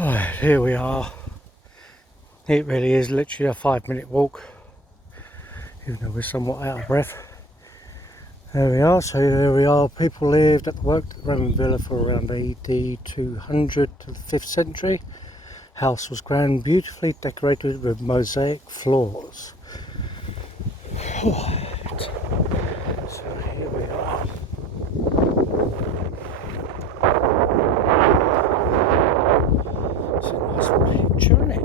Right, here we are. It really is literally a 5-minute walk, even though we're somewhat out of breath. There we are, so there we are. People lived at the worked at the Roman Villa for around AD 200 to the 5th century. House was grand, beautifully decorated with mosaic floors. Right. So here we are. It's a nice picture, isn't it?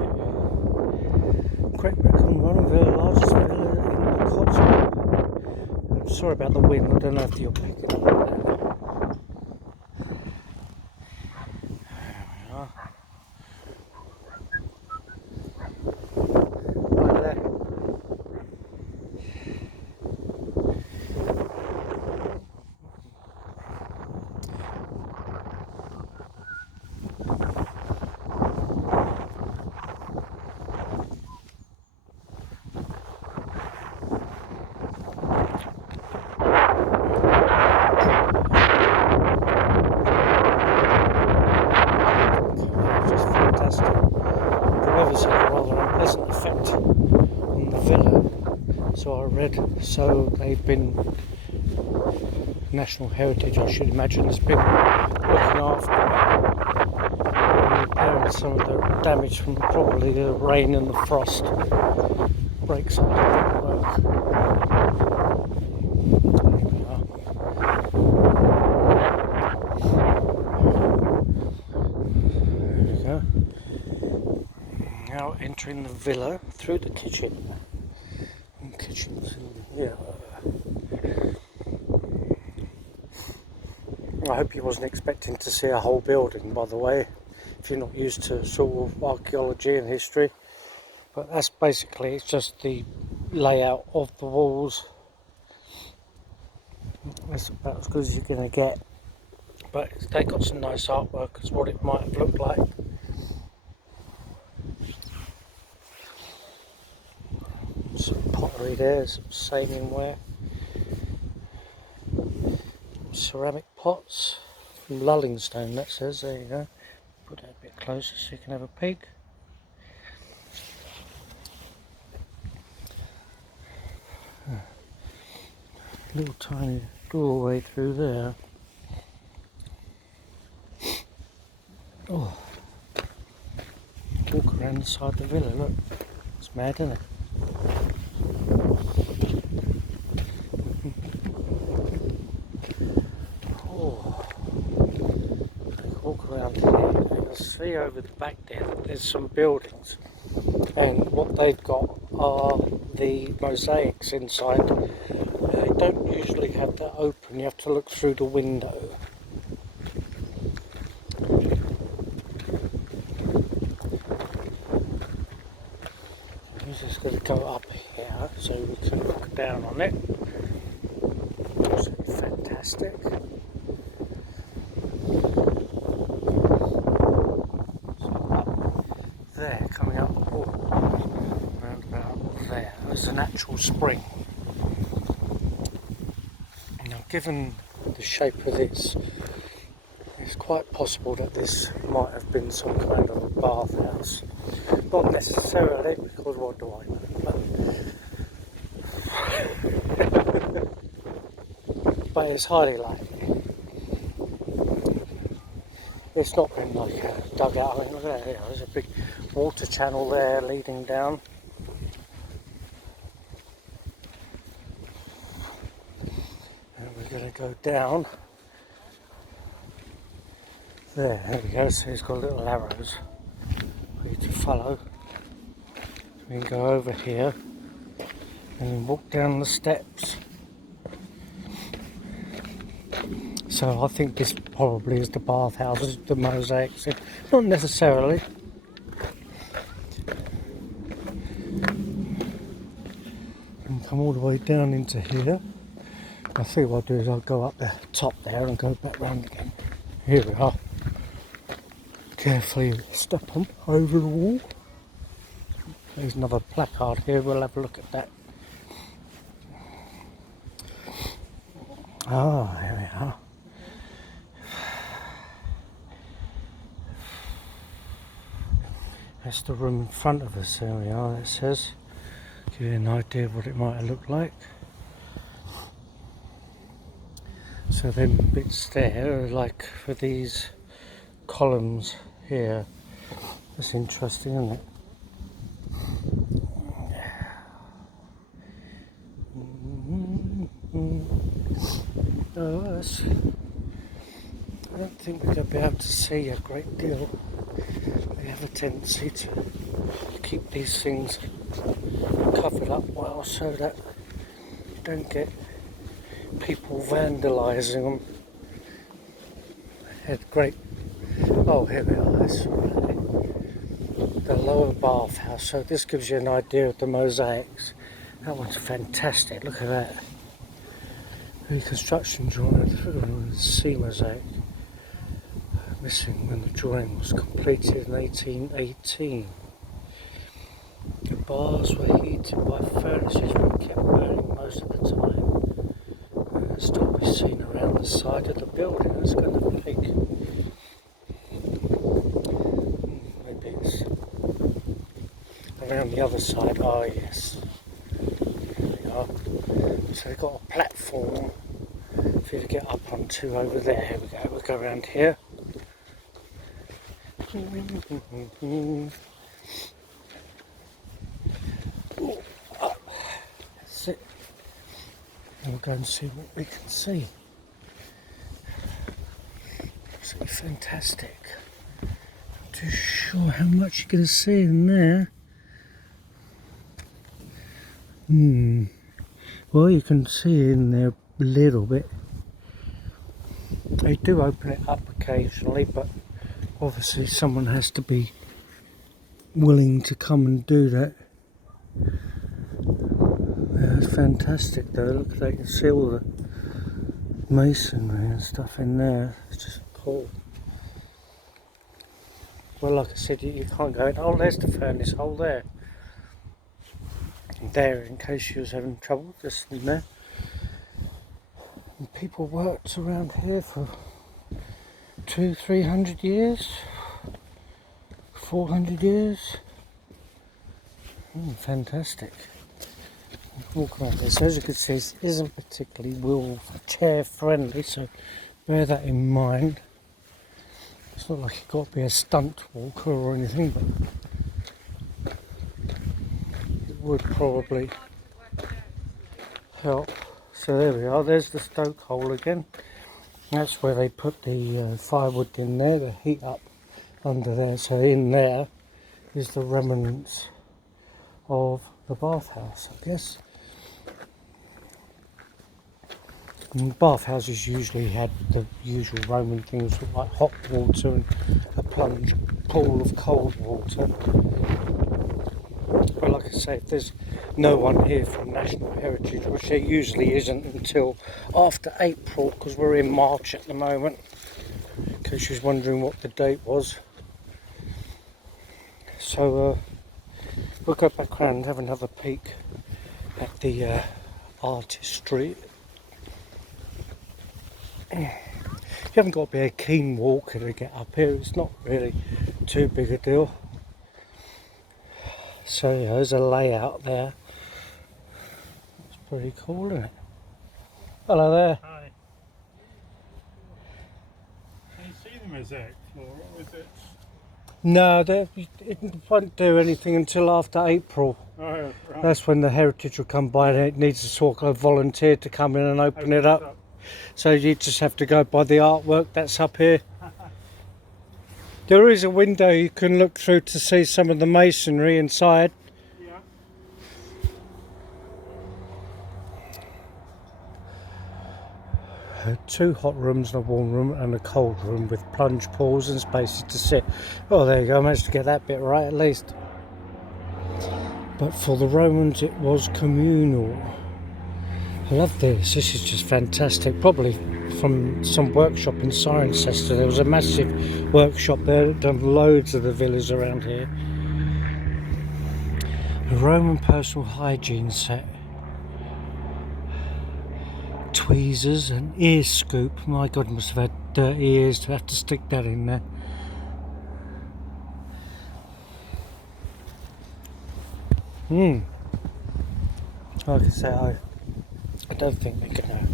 Great Brecon Roman Villa, largest villa in the Cotswolds. I'm sorry about the wind, I don't know if you're picking up on that. There we are. Right there. Just fantastic. The weather's had a rather unpleasant effect on the villa, so I read. So they've been National Heritage, I should imagine, has been looking after and repairing some of the damage from probably the rain and the frost. Breaks up the work. There we are. There we go. Now entering the villa through the kitchen. And kitchen's in here. I hope you wasn't expecting to see a whole building, by the way, if you're not used to sort of archaeology and history. But that's basically, it's just the layout of the walls. That's about as good as you're going to get. But they got some nice artwork as what it might have looked like. Some pottery there, some sailing ware. Ceramic pots from Lullingstone, that says. There you go. Put that a bit closer so you can have a peek. Little tiny doorway through there. Oh, walk around the side of the villa, look. It's mad, isn't it? Oh, walk around here. You can see over the back there that there's some buildings, and what they've got are the mosaics inside. They don't usually have that open, you have to look through the window. I'm just going to go up here so we can look down on it. Absolutely fantastic. So up there, coming up around about there, there's an actual spring. Now, given the shape of this, it's quite possible that this might have been some kind of a bathhouse. Not necessarily, because what do I know? But it's highly likely. It's not been like a dugout. I mean, look at that, there's a big water channel there leading down. And we're going to go down. There we go, so it's got little arrows for you to follow. We can go over here and then walk down the steps. So I think this probably is the bathhouse, the mosaics. Not necessarily. And come all the way down into here. I think what I'll do is I'll go up the top there and go back round again. Here we are. Carefully step on over the wall. There's another placard here, we'll have a look at that. Ah, here we are. That's the room in front of us. There we are, it says. Give you an idea of what it might have looked like. So them bits there are like for these columns here. That's interesting, isn't it? Oh, I don't think we're going to be able to see a great deal. We have a tendency to keep these things covered up well so that you don't get people vandalising them. Had great. Oh, here we are. That's right. The lower bathhouse. So this gives you an idea of the mosaics. That one's fantastic. Look at that. Reconstruction drawing. Sea mosaic. Missing when the drawing was completed in 1818. The bars were heated by furnaces which kept burning most of the time. It's still be seen around the side of the building. It's going to peak. Maybe it's around the other side. Oh yes. There we are. So they've got a platform for you to get up onto over there. Here we go. We'll go around here. That's it. And we'll go and see what we can see. Absolutely fantastic. Not too sure how much you're going to see in there. Well, you can see in there a little bit. They do open it up occasionally, but obviously someone has to be willing to come and do that. Yeah, it's fantastic though. Look, they can see all the masonry and stuff in there. It's just cool. Well, like I said, you can't go in. Oh, there's the furnace hole there. There, in case you was having trouble, just in there. And people worked around here for 200-300 years, 400 years. Fantastic. Walk around this. As you can see, it isn't particularly wheelchair friendly, so bear that in mind. It's not like you've got to be a stunt walker or anything, but it would probably help. So there we are, there's the stoke hole again. That's where they put the firewood in there, the heat up under there. So in there is the remnants of the bathhouse, I guess. And bathhouses usually had the usual Roman things like hot water and a plunge pool of cold water. But like I say, if there's no one here from National Heritage, which there usually isn't until after April, because we're in March at the moment, in case you're wondering what the date was. So we'll go back around and have another peek at the artistry. You haven't got to be a keen walker to get up here, it's not really too big a deal. So yeah, there's a layout there. It's pretty cool, isn't it? Hello there. Hi. Can you see the mosaic floor, or is it? No, it won't do anything until after April. Oh, right. That's when the Heritage will come by and it needs a sort of volunteer to come in and open it up. So you just have to go by the artwork that's up here. There is a window you can look through to see some of the masonry inside. Yeah. Two hot rooms and a warm room and a cold room with plunge pools and spaces to sit. Oh, there you go, I managed to get that bit right at least. But for the Romans it was communal. I love this is just fantastic. Probably from some workshop in Cirencester. There was a massive workshop there that done loads of the villas around here. A Roman personal hygiene set. Tweezers and ear scoop. My God, must have had dirty ears to have to stick that in there. Like I say, I don't think we're gonna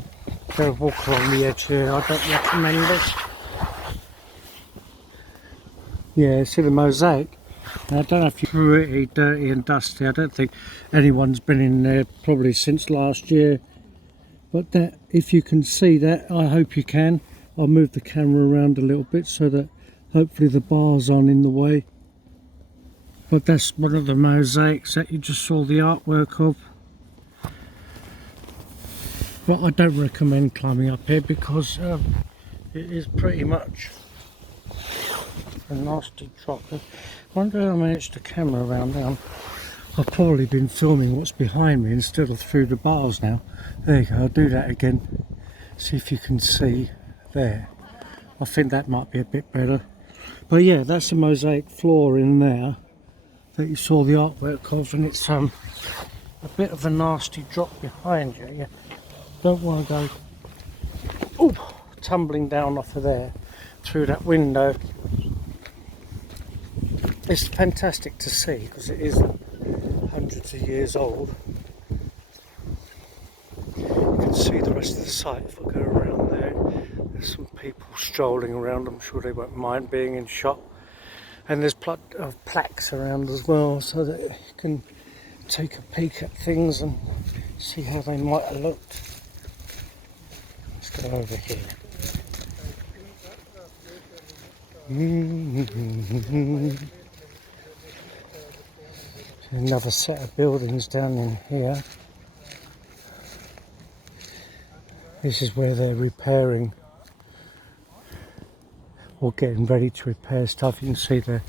go walk along the edge here. I don't recommend it. Yeah, see the mosaic. Now, I don't know if you're pretty dirty and dusty. I don't think anyone's been in there probably since last year. But that, if you can see that, I hope you can. I'll move the camera around a little bit so that hopefully the bars aren't in the way. But that's one of the mosaics that you just saw the artwork of. But I don't recommend climbing up here because it is pretty much a nasty drop. I wonder how I managed to camera around now. I've probably been filming what's behind me instead of through the bars now. There you go, I'll do that again. See if you can see there. I think that might be a bit better. But yeah, that's a mosaic floor in there that you saw the artwork of, and it's a bit of a nasty drop behind you. You don't want to go tumbling down off of there through that window. It's fantastic to see because it is hundreds of years old. You can see the rest of the site if I go around there. There's some people strolling around. I'm sure they won't mind being in shot. And there's plaques around as well, so that you can take a peek at things and see how they might have looked. Let's go over here. Another set of buildings down in here. This is where they're repairing or getting ready to repair stuff. You can see the